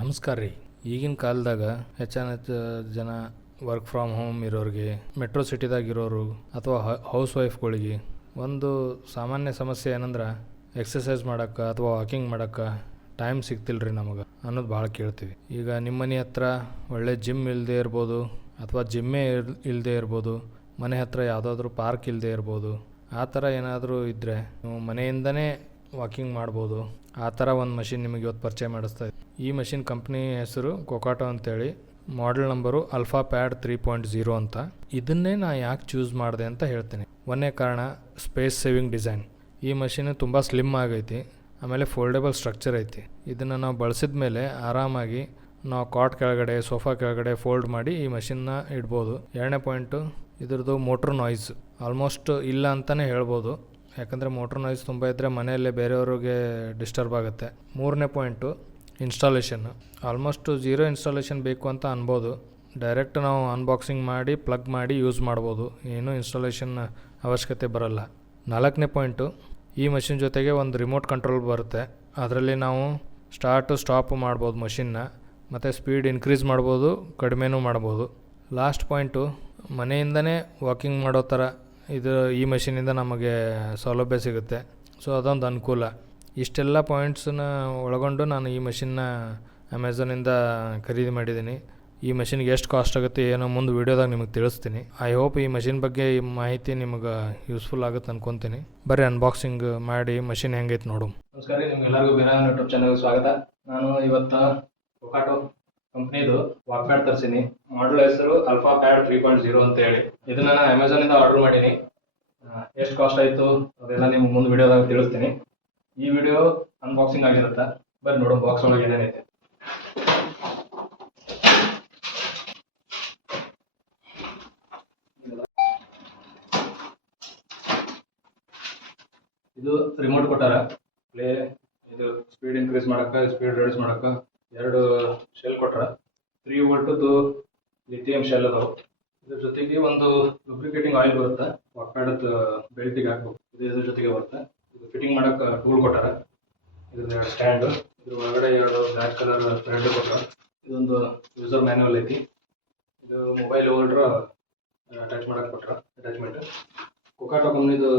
ನಮಸ್ಕಾರ ರೀ. ಈಗಿನ ಕಾಲದಾಗ ಹೆಚ್ಚಾನ ಜನ ವರ್ಕ್ ಫ್ರಮ್ ಹೋಮ್ ಇರೋರಿಗೆ, ಮೆಟ್ರೋ ಸಿಟಿದಾಗ ಇರೋರು ಅಥವಾ ಹೌಸ್ ವೈಫ್ಗಳಿಗೆ ಒಂದು ಸಾಮಾನ್ಯ ಸಮಸ್ಯೆ ಏನಂದ್ರೆ ಎಕ್ಸಸೈಸ್ ಮಾಡೋಕ್ಕೆ ಅಥವಾ ವಾಕಿಂಗ್ ಮಾಡೋಕ್ಕೆ ಟೈಮ್ ಸಿಗ್ತಿಲ್ಲ ರೀ ನಮಗೆ ಅನ್ನೋದು ಭಾಳ ಕೇಳ್ತೀವಿ. ಈಗ ನಿಮ್ಮ ಮನೆ ಹತ್ರ ಒಳ್ಳೆ ಜಿಮ್ ಇಲ್ಲದೆ ಇರ್ಬೋದು ಅಥವಾ ಜಿಮ್ಮೇ ಇಲ್ಲದೆ ಇರ್ಬೋದು, ಮನೆ ಹತ್ರ ಯಾವುದಾದ್ರೂ ಪಾರ್ಕ್ ಇಲ್ಲದೆ ಇರ್ಬೋದು. ಆ ಥರ ಏನಾದರೂ ಇದ್ದರೆ ನೀವು ಮನೆಯಿಂದನೇ ವಾಕಿಂಗ್ ಮಾಡ್ಬೋದು. ಆ ಥರ ಒಂದು ಮಷಿನ್ ನಿಮಗೆ ಇವತ್ತು ಪರಿಚಯ ಮಾಡಿಸ್ತಾ ಇದೆ. ಈ ಮಷಿನ್ ಕಂಪ್ನಿ ಹೆಸರು ಕೊಕಾಟೋ ಅಂತೇಳಿ, ಮಾಡೆಲ್ ನಂಬರು ಅಲ್ಫಾ ಪ್ಯಾಡ್ 3.0 ಅಂತ. ಇದನ್ನೇ ನಾ ಯಾಕೆ ಚೂಸ್ ಮಾಡಿದೆ ಅಂತ ಹೇಳ್ತೀನಿ. ಒಂದೇ ಕಾರಣ, ಸ್ಪೇಸ್ ಸೇವಿಂಗ್ ಡಿಸೈನ್. ಈ ಮಷಿನ್ ತುಂಬ ಸ್ಲಿಮ್ ಆಗೈತಿ, ಆಮೇಲೆ ಫೋಲ್ಡೇಬಲ್ ಸ್ಟ್ರಕ್ಚರ್ ಐತಿ. ಇದನ್ನು ನಾವು ಬಳಸಿದ ಮೇಲೆ ಆರಾಮಾಗಿ ನಾವು ಕಾಟ್ ಕೆಳಗಡೆ, ಸೋಫಾ ಕೆಳಗಡೆ ಫೋಲ್ಡ್ ಮಾಡಿ ಈ ಮಷಿನ್ನ ಇಡ್ಬೋದು. ಎರಡನೇ ಪಾಯಿಂಟು, ಇದ್ರದ್ದು ಮೋಟ್ರ್ ನಾಯ್ಸ್ ಆಲ್ಮೋಸ್ಟ್ ಇಲ್ಲ ಅಂತಲೇ ಹೇಳ್ಬೋದು. ಯಾಕಂದರೆ ಮೋಟ್ರ್ ನಾಯ್ಸ್ ತುಂಬ ಇದ್ದರೆ ಮನೆಯಲ್ಲೇ ಬೇರೆಯವ್ರಿಗೆ ಡಿಸ್ಟರ್ಬ್ ಆಗುತ್ತೆ. ಮೂರನೇ point, installation. Almost zero installation ಬೇಕು ಅಂತ ಅನ್ಬೋದು. ಡೈರೆಕ್ಟ್ ನಾವು ಅನ್ಬಾಕ್ಸಿಂಗ್ ಮಾಡಿ ಪ್ಲಗ್ ಮಾಡಿ ಯೂಸ್ ಮಾಡ್ಬೋದು, ಏನೂ ಇನ್ಸ್ಟಾಲೇಷನ್ ಅವಶ್ಯಕತೆ ಬರೋಲ್ಲ. ನಾಲ್ಕನೇ ಪಾಯಿಂಟು, ಈ ಮಷಿನ್ ಜೊತೆಗೆ ಒಂದು ರಿಮೋಟ್ ಕಂಟ್ರೋಲ್ ಬರುತ್ತೆ. ಅದರಲ್ಲಿ ನಾವು ಸ್ಟಾರ್ಟು ಸ್ಟಾಪ್ ಮಾಡ್ಬೋದು ಮಷಿನ್ನ, ಮತ್ತು ಸ್ಪೀಡ್ ಇನ್ಕ್ರೀಸ್ ಮಾಡ್ಬೋದು, ಕಡಿಮೆನೂ ಮಾಡ್ಬೋದು. ಲಾಸ್ಟ್ ಪಾಯಿಂಟು, ಮನೆಯಿಂದನೇ ವಾಕಿಂಗ್ ಮಾಡೋ ಥರ ಈ ಮಷಿನಿಂದ ನಮಗೆ ಸೌಲಭ್ಯ ಸಿಗುತ್ತೆ. ಸೊ ಅದೊಂದು ಅನುಕೂಲ. ಇಷ್ಟೆಲ್ಲ ಪಾಯಿಂಟ್ಸನ್ನ ಒಳಗೊಂಡು ನಾನು ಈ ಮಷಿನ್ನ ಅಮೆಝಾನಿಂದ ಖರೀದಿ ಮಾಡಿದ್ದೀನಿ. ಈ ಮಷಿನ್ಗೆ ಎಷ್ಟು ಕಾಸ್ಟ್ ಆಗುತ್ತೆ ಏನೋ ಮುಂದೆ ವೀಡಿಯೋದಾಗ ನಿಮಗೆ ತಿಳಿಸ್ತೀನಿ. ಐ ಹೋಪ್ ಈ ಮಷಿನ್ ಬಗ್ಗೆ ಈ ಮಾಹಿತಿ ನಿಮಗೆ ಯೂಸ್ಫುಲ್ ಆಗುತ್ತೆ ಅನ್ಕೊತೀನಿ. ಬರ್ರಿ ಅನ್ಬಾಕ್ಸಿಂಗ್ ಮಾಡಿ ಮಷಿನ್ ಹೆಂಗೈತೆ ನೋಡು. ನಮಸ್ಕಾರ ರೀ, ನಿಮ್ಗೆಲ್ಲರಿಗೂ ಬೇರೆ ಯೂಟ್ಯೂಬ್ ಚಾನಲ್ಗೆ ಸ್ವಾಗತ. ನಾನು ಇವತ್ತು ಕೊಕಾಟೋ ಕಂಪ್ನಿದು ವಾಕ್ ಪ್ಯಾಡ್ ತರಿಸೀನಿ. ಮಾಡಲ್ ಹೆಸರು ಅಲ್ಫಾ ಪ್ಯಾಡ್ 3.0 ಅಂತ ಹೇಳಿ. ಇದನ್ನ ನಾನು ಅಮೆಝಾನಿಂದ ಆರ್ಡರ್ ಮಾಡೀನಿ. ಎಷ್ಟು ಕಾಸ್ಟ್ ಆಯಿತು ಅದೆಲ್ಲ ನಿಮ್ಗೆ ಮುಂದೆ ವಿಡಿಯೋದಾಗ ತಿಳಿಸ್ತೀನಿ. ಈ ವಿಡಿಯೋ ಅನ್ಬಾಕ್ಸಿಂಗ್ ಆಗಿರುತ್ತೆ. ಬರ್ರಿ ನೋಡೋ ಬಾಕ್ಸ್ ಒಳಗೆ ಏನೇನೈತೆ. ಇದು ರಿಮೋಟ್ ಕೊಟ್ಟಾರ. ಪ್ಲೇ, ಇದು ಸ್ಪೀಡ್ ಇನ್ಕ್ರೀಸ್ ಮಾಡಕ್ಕೆ, ಸ್ಪೀಡ್ ರಿಡ್ಯೂಸ್ ಮಾಡಕ್ಕೆ ಎರಡು ಶೆಲ್ ಕೊಟ್ಟಾರ. 3 ವೋಲ್ಟದ್ದು ಲಿಥಿಯಂ ಶೆಲ್ ಅದಾವು. ಇದ್ರ ಜೊತೆಗೆ ಒಂದು ಲುಬ್ರಿಕೇಟಿಂಗ್ ಆಯಿಲ್ ಬರುತ್ತೆ, ವಾಕ್ ಪ್ಯಾಡ್ ಬೆಲ್ಟಿಗೆ ಹಾಕ್ಬೇಕು. ಇದ್ರ ಜೊತೆಗೆ ಬರುತ್ತೆ. ಇದು ಫಿಟ್ಟಿಂಗ್ ಮಾಡಕ್ಕೆ ಟೂಲ್ ಕೊಟ್ಟಾರ. ಇದ್ರದ್ದು ಎರಡು ಸ್ಟ್ಯಾಂಡ್, ಇದ್ರ ಒಳಗಡೆ ಎರಡು ಬ್ಲ್ಯಾಕ್ ಕಲರ್ ಥ್ರೆಡ್ ಕೊಟ್ಟಾರ. ಇದೊಂದು ಯೂಸರ್ ಮ್ಯಾನ್ಯುವಲ್ ಐತಿ. ಇದು ಮೊಬೈಲ್ ಹೋಲ್ಡ್ರ ಅಟ್ಯಾಚ್ ಮಾಡಕ್ಕೆ ಕೊಟ್ಟಾರ, ಅಟ್ಯಾಚ್ಮೆಂಟ್. ಕೊಕಾಟೋ ಕಂಪ್ನಿದು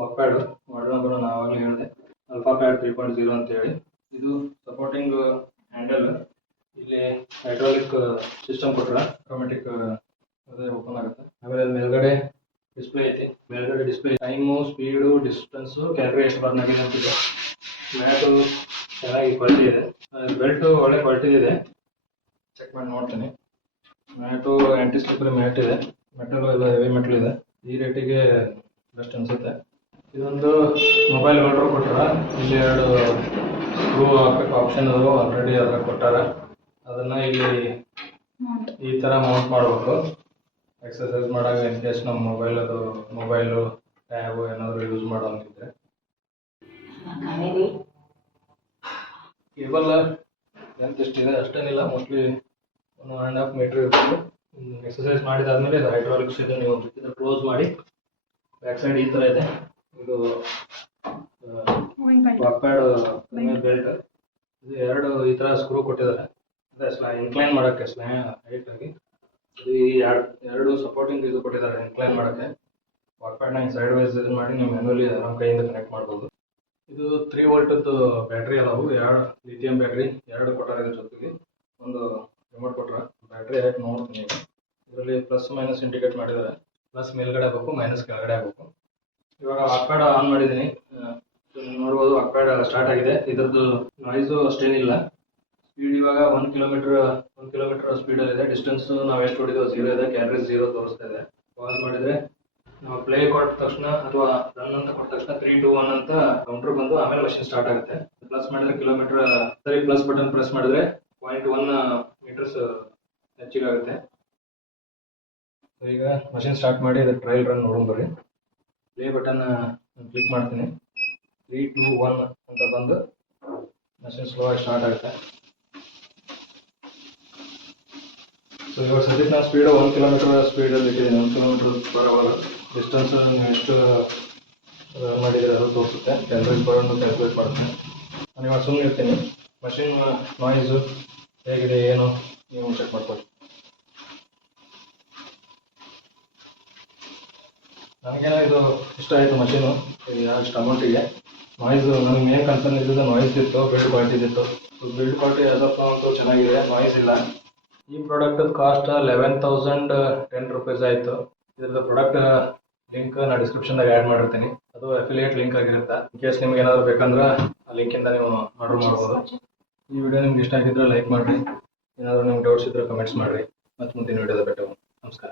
ವಾಕ್ ಪ್ಯಾಡ್ ಮಾಡಲ್ ನಂಬರ್ ನಾನು ಆವಾಗಲೇ ಹೇಳಿದೆ, ಅಲ್ಫಾ ಪ್ಯಾಡ್ 3.0 ಅಂತ ಹೇಳಿ. ಇದು ಸಪೋರ್ಟಿಂಗ್ ಹ್ಯಾಂಡಲ್. ಇಲ್ಲಿ ಹೈಡ್ರಾಲಿಕ್ ಸಿಸ್ಟಮ್ ಕೊಟ್ಟಾರ, ಆಟೋಮೆಟಿಕ್ ಅದೇ ಓಪನ್ ಆಗುತ್ತೆ. ಆಮೇಲೆ ಮೇಲ್ಗಡೆ ಡಿಸ್ಪ್ಲೇ ಐತಿ. ಮೇಲ್ಗಡೆ display time, speed, distance, calorie ಎಷ್ಟು ಬರ್ನ್ ಆಗಿದೆ ಅಂತಿದೆ. ಮ್ಯಾಟು ಚೆನ್ನಾಗಿ ಕ್ವಾಲಿಟಿ ಇದೆ. ಬೆಲ್ಟು ಒಳ್ಳೆ ಕ್ವಾಲಿಟಿ ಇದೆ, ಚೆಕ್ ಮಾಡಿ ನೋಡ್ತೀನಿ. ಮ್ಯಾಟು ಆ್ಯಂಟಿ ಸ್ಲಿಪ್ಪರಿ ಮ್ಯಾಟ್ ಇದೆ. ಮೆಟಲ್ ಎಲ್ಲ ಹೆವಿ ಮೆಟಲ್ ಇದೆ. ಈ ರೇಟಿಗೆ ಬೆಸ್ಟ್ ಅನಿಸುತ್ತೆ. ಇದೊಂದು ಮೊಬೈಲ್ ಹೋಲ್ಡರ್ ಕೊಟ್ಟಾರ. ಇಲ್ಲಿ ಎರಡು ಸ್ಕ್ರೂ ಹಾಕಕ್ಕೆ ಆಪ್ಷನ್ ಅದು ಆಲ್ರೆಡಿ ಅದ್ರಾಗ ಕೊಟ್ಟಾರ. ಅದನ್ನು ಇಲ್ಲಿ ಈ ಥರ ಮೌಂಟ್ ಮಾಡಬೇಕು. ಎಕ್ಸಸೈಸ್ ಮಾಡಾಗ ಇನ್ ಕೇಸ್ ನಮ್ಮ ಮೊಬೈಲು ಟ್ಯಾಬು ಏನಾದರೂ ಯೂಸ್ ಮಾಡೋಂಗಿದ್ರೆ. ಕೇಬಲ್ ಲೆಂತ್ ಎಷ್ಟಿದೆ ಅಷ್ಟೇನಿಲ್ಲ, ಮೋಸ್ಟ್ಲಿ 1.5 ಮೀಟ್ರ್ ಇರ್ಬೋದು. ಎಕ್ಸಸೈಸ್ ಮಾಡಿದಾದ್ಮೇಲೆ ಇದು ಹೈಡ್ರಾಲಿಕ್ಸ್ ಇದೆ. ನೀವು ಇದನ್ನು ಕ್ಲೋಸ್ ಮಾಡಿ ಬ್ಯಾಕ್ ಸೈಡ್ ಈ ಥರ ಇದೆ. ಇದು ವಾಕ್ ಪ್ಯಾಡ್ ಬೆಲ್ಟ್. ಇದು ಎರಡು ಈ ಥರ ಸ್ಕ್ರೂ ಕೊಟ್ಟಿದ್ದಾರೆ, ಇನ್ಕ್ಲೈನ್ ಮಾಡೋಕ್ಕೆ ಹೈಟ್ ಆಗಿ. ಇದು ಎರಡು ಸಪೋರ್ಟಿಂಗ್ ಇದು ಕೊಟ್ಟಿದ್ದಾರೆ ಇನ್ಕ್ಲೈನ್ ಮಾಡೋಕ್ಕೆ. ವಾಕ್ ಪ್ಯಾಡ್ನ ಸೈಡ್ ವೈಸ್ ಇದು ಮಾಡಿ ನೀವು ಮ್ಯಾನ್ಯುವಲಿ ನಮ್ಮ ಕೈಯಿಂದ ಕನೆಕ್ಟ್ ಮಾಡ್ಬೋದು. ಇದು 3 ವೋಲ್ಟದ್ದು ಬ್ಯಾಟ್ರಿ ಅದಾವು. ಎರಡು ಲಿಥಿಯಂ ಬ್ಯಾಟ್ರಿ ಎರಡು ಕೊಟ್ಟಾರ. ಇದ್ರ ಜೊತೆಗೆ ಒಂದು ರಿಮೋಟ್ ಕೊಟ್ಟಾರ. ಬ್ಯಾಟ್ರಿ ಹಾಕಿ ನೋಡ್ತೀನಿ. ಇದರಲ್ಲಿ ಪ್ಲಸ್ ಮೈನಸ್ ಇಂಡಿಕೇಟ್ ಮಾಡಿದ್ದಾರೆ. ಪ್ಲಸ್ ಮೇಲ್ಗಡೆ ಆಗಬೇಕು, ಮೈನಸ್ ಕೆಳಗಡೆ ಆಗಬೇಕು. ಇವಾಗ ವಾಕ್ ಪ್ಯಾಡ್ ಆನ್ ಮಾಡಿದ್ದೀನಿ. ನೋಡ್ಬೋದು ವಾಕ್ ಪ್ಯಾಡ್ ಸ್ಟಾರ್ಟ್ ಆಗಿದೆ. ಇದ್ರದ್ದು ನಾಯ್ಸು ಅಷ್ಟೇನಿಲ್ಲ. ಸ್ಪೀಡ್ ಇವಾಗ 1 ಕಿಲೋಮೀಟರ್ ಸ್ಪೀಡಲ್ಲಿದೆ. ಡಿಸ್ಟೆನ್ಸ್ ನಾವು ಎಷ್ಟು ಹೊಡಿದೋ 0 ಇದೆ, ಕ್ಯಾಲರೀಸ್ 0 ತೋರಿಸ್ತಾ ಇದೆ. ಪಾಸ್ ಮಾಡಿದರೆ ನಾವು ಪ್ಲೇ ಕೊಟ್ಟ ತಕ್ಷಣ ಅಥವಾ ರನ್ ಅಂತ ಕೊಟ್ಟ ತಕ್ಷಣ 3, 2, 1 ಅಂತ ಕೌಂಟರ್ ಬಂದು ಆಮೇಲೆ ಮಷಿನ್ ಸ್ಟಾರ್ಟ್ ಆಗುತ್ತೆ. ಪ್ಲಸ್ ಮಾಡಿದ್ರೆ ಕಿಲೋಮೀಟರ್, ಸರಿ ಪ್ಲಸ್ ಬಟನ್ ಪ್ರೆಸ್ ಮಾಡಿದ್ರೆ 0.1 ಮೀಟರ್ಸ್ ಹೆಚ್ಚಿಗೆ ಆಗುತ್ತೆ. ಈಗ ಮಷಿನ್ ಸ್ಟಾರ್ಟ್ ಮಾಡಿ ಅದಕ್ಕೆ ಟ್ರಯಲ್ ರನ್ ನೋಡೋಣ ಬರ್ರಿ. ಪ್ಲೇ ಬಟನ್ ಕ್ಲಿಕ್ ಮಾಡ್ತೀನಿ. 3, 2, 1 ಅಂತ ಬಂದು ಮಷಿನ್ ಸ್ಲೋ ಆಗಿ ಸ್ಟಾರ್ಟ್ ಆಗುತ್ತೆ. ಸೊ ಇವಾಗ ಸದ್ಯಕ್ಕೆ ನಾನು ಸ್ಪೀಡು 1 ಕಿಲೋಮೀಟರ್ ಸ್ಪೀಡಲ್ಲಿ ಇಟ್ಟಿದ್ದೀನಿ. 1 ಕಿಲೋಮೀಟರ್ ಪರ್ ಅವರ್. ಡಿಸ್ಟೆನ್ಸ್ ನೀವು ಎಷ್ಟು ಮಾಡಿದರೆ ಅದು ತೋರಿಸುತ್ತೆ. ಕ್ಯಾಲರೀಸ್ ಬರೋಣ ಕ್ಯಾಲ್ಕುಲೇಟ್ ಮಾಡ್ತೀನಿ. ನಾನು ಇವಾಗ ಸುಮ್ಮನೆ ಇರ್ತೀನಿ. ಮಷಿನ್ ನಾಯ್ಸು ಹೇಗಿದೆ ಏನು ನೀವು ಚೆಕ್ ಮಾಡ್ಕೊಳ್ಳಿ. ನನಗೇನೋ ಇದು ಇಷ್ಟ ಆಯಿತು ಮಷೀನು. ಇಷ್ಟು ಅಮೌಂಟಿಗೆ ನಾಯ್ಸ್ ನನಗೆ ಮೇನ್ ಕನ್ಸರ್ನ್ ಇದ್ದಿದ್ದು ನಾಯ್ಸ್ ಇತ್ತು, ಬಿಲ್ಡ್ ಕ್ವಾಲಿಟಿ ಇತ್ತು. ಬಿಲ್ಡ್ ಕ್ವಾಲಿಟಿ ಅದಪ್ಪ ಅಂತೂ ಚೆನ್ನಾಗಿದೆ, ನಾಯ್ಸ್ ಇಲ್ಲ. ಈ ಪ್ರಾಡಕ್ಟ್ ಕಾಸ್ಟ್ 11,010 rupees ಆಯಿತು. ಇದ್ರದ್ದು ಪ್ರಾಡಕ್ಟ್ ಲಿಂಕ್ ನಾ ಡಿಸ್ಕ್ರಿಪ್ಷನ್ದಾಗ ಆ್ಯಡ್ ಮಾಡಿರ್ತೀನಿ. ಅದು ಅಫಿಲಿಯೇಟ್ ಲಿಂಕ್ ಆಗಿರುತ್ತೆ. ಇನ್ ಕೇಸ್ ನಿಮ್ಗೆ ಏನಾದರೂ ಬೇಕಂದ್ರೆ ಆ ಲಿಂಕಿಂದ ನೀವು ಆರ್ಡರ್ ಮಾಡ್ಬೋದು. ಈ ವಿಡಿಯೋ ನಿಮ್ಗೆ ಇಷ್ಟ ಆಗಿದ್ರೆ ಲೈಕ್ ಮಾಡಿರಿ. ಏನಾದರೂ ನಿಮ್ಗೆ ಡೌಟ್ಸ್ ಇದ್ದರೆ ಕಮೆಂಟ್ಸ್ ಮಾಡಿರಿ. ಮತ್ತು ಮುಂದಿನ ವಿಡಿಯೋದ ಭೇಟಿ. ನಮಸ್ಕಾರ.